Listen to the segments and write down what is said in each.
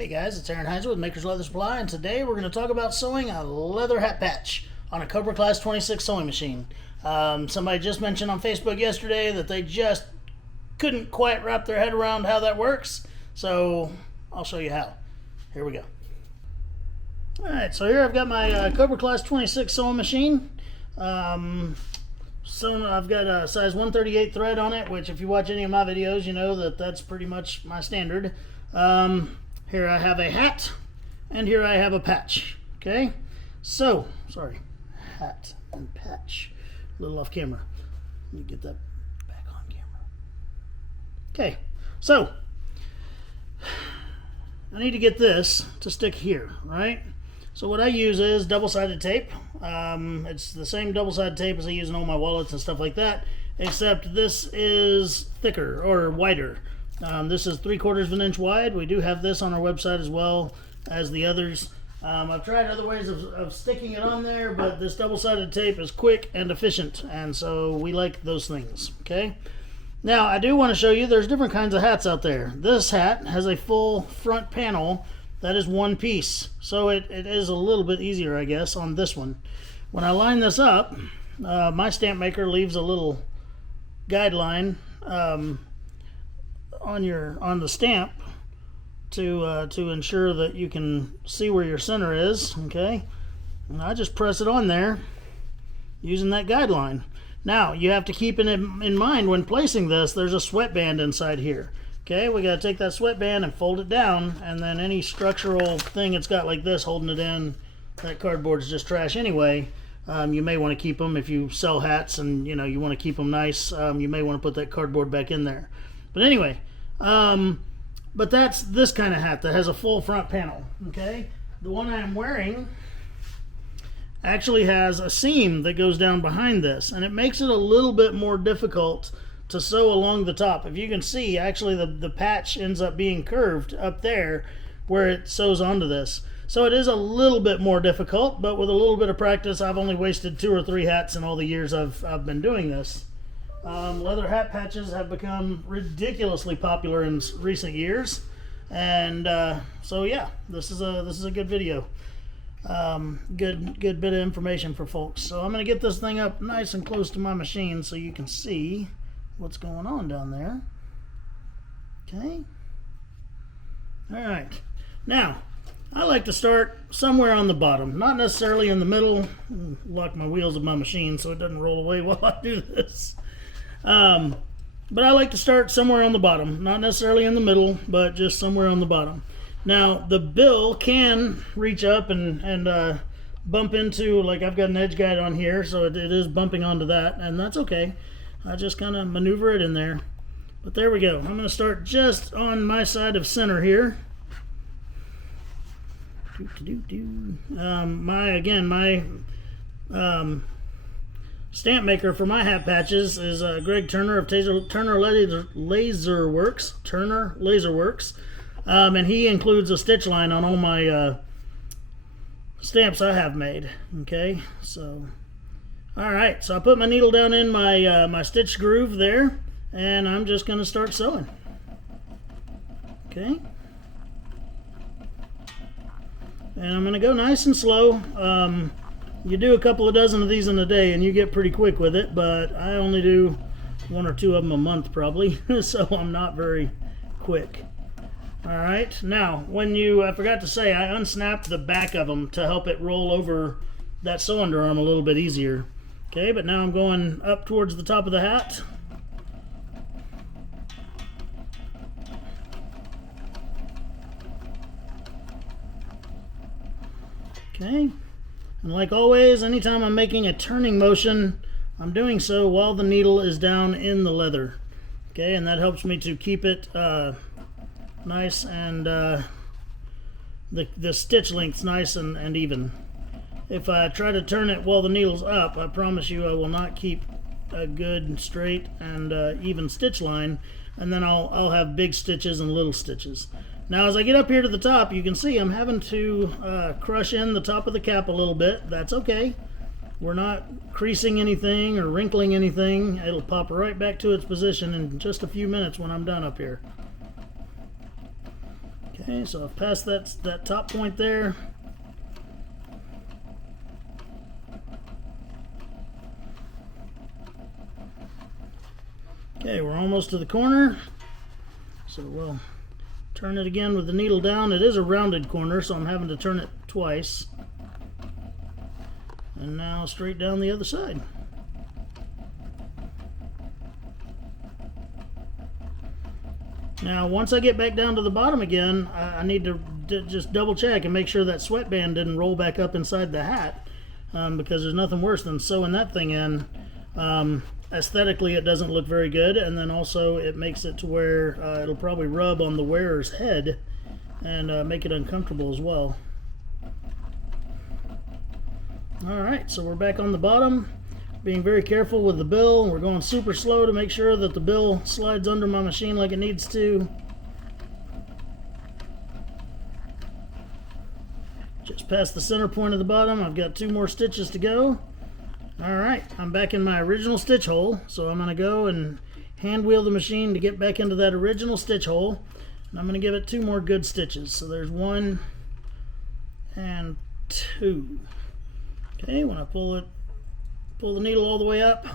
Hey guys, it's Aaron Heiser with Maker's Leather Supply, and today we're going to talk about sewing a leather hat patch on a Cobra Class 26 sewing machine. Somebody just mentioned on Facebook yesterday that they just couldn't quite wrap their head around how that works, so I'll show you how. Here we go. Alright, so here I've got my Cobra Class 26 sewing machine. So I've got a size 138 thread on it, which if you watch any of my videos, you know that that's pretty much my standard. Here I have a hat, and here I have a patch. Okay, so sorry, hat and patch, a little off camera. Let me get that back on camera. Okay, so I need to get this to stick here, right? So what I use is double-sided tape. It's the same double-sided tape as I use in all my wallets and stuff like that, except this is thicker or wider. This is 3/4 of an inch wide. We do have this on our website as well as the others. I've tried other ways of sticking it on there, but this double-sided tape is quick and efficient, and so we like those things. Okay. Now I do want to show you there's different kinds of hats out there. This hat has a full front panel that is one piece, so it is a little bit easier, I guess, on this one. When I line this up, my stamp maker leaves a little guideline on the stamp to ensure that you can see where your center is. Okay, and I just press it on there using that guideline. Now you have to keep it in mind when placing this. There's a sweatband inside here. Okay, we got to take that sweatband and fold it down, and then any structural thing it's got like this holding it in, that cardboard's just trash anyway. You may want to keep them if you sell hats and you want to keep them nice. You may want to put that cardboard back in there. But anyway, but that's this kind of hat that has a full front panel. Okay, the one I'm wearing actually has a seam that goes down behind this, and it makes it a little bit more difficult to sew along the top. If you can see, actually the patch ends up being curved up there where it sews onto this. So it is a little bit more difficult, but with a little bit of practice, I've only wasted 2 or 3 hats in all the years I've been doing this. Leather hat patches have become ridiculously popular in recent years, and so yeah, this is a good video. Good bit of information for folks. So I'm going to get this thing up nice and close to my machine so you can see what's going on down there. Okay. All right. Now, I like to start somewhere on the bottom, not necessarily in the middle. Lock my wheels of my machine so it doesn't roll away while I do this. But I like to start somewhere on the bottom, not necessarily in the middle, but just somewhere on the bottom. Now, the bill can reach up and bump into, like I've got an edge guide on here, so it is bumping onto that, and that's okay. I just kind of maneuver it in there. But there we go. I'm going to start just on my side of center here. My stamp maker for my hat patches is Greg Turner of Turner Laser Works. And he includes a stitch line on all my stamps I have made. Okay, so alright, so I put my needle down in my stitch groove there, and I'm just going to start sewing. Okay, and I'm going to go nice and slow. You do a couple of dozen of these in a day and you get pretty quick with it, but I only do 1 or 2 of them a month probably, so I'm not very quick. Alright, now I forgot to say, I unsnapped the back of them to help it roll over that cylinder arm a little bit easier. Okay, but now I'm going up towards the top of the hat. Okay, and like always, anytime I'm making a turning motion, I'm doing so while the needle is down in the leather. Okay, and that helps me to keep it nice and the stitch length's nice and even. If I try to turn it while the needle's up, I promise you I will not keep a good straight and even stitch line, and then I'll have big stitches and little stitches. Now as I get up here to the top, you can see I'm having to crush in the top of the cap a little bit. That's okay. We're not creasing anything or wrinkling anything. It'll pop right back to its position in just a few minutes when I'm done up here. Okay, so I've passed that top point there. Okay, we're almost to the corner, so we'll turn it again with the needle down. It is a rounded corner, so I'm having to turn it twice. And now straight down the other side. Now, once I get back down to the bottom again, I need to just double check and make sure that sweatband didn't roll back up inside the hat, because there's nothing worse than sewing that thing in. Aesthetically, it doesn't look very good, and then also it makes it to where it'll probably rub on the wearer's head and make it uncomfortable as well. Alright, so we're back on the bottom, being very careful with the bill. We're going super slow to make sure that the bill slides under my machine like it needs to. Just past the center point of the bottom. I've got 2 more stitches to go. Alright, I'm back in my original stitch hole, so I'm going to go and hand wheel the machine to get back into that original stitch hole, and I'm going to give it 2 more good stitches. So there's 1 and 2. Okay, when I pull the needle all the way up,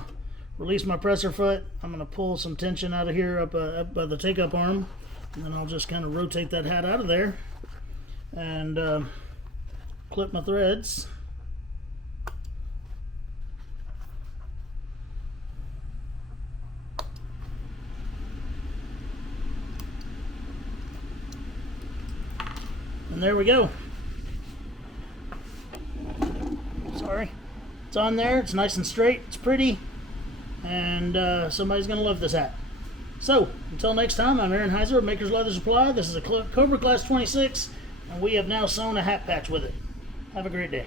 release my presser foot, I'm going to pull some tension out of here up by the take-up arm, and then I'll just kind of rotate that hat out of there and clip my threads. And there we go. Sorry. It's on there. It's nice and straight. It's pretty. And somebody's going to love this hat. So, until next time, I'm Aaron Heiser of Maker's Leather Supply. This is a Cobra Class 26, and we have now sewn a hat patch with it. Have a great day.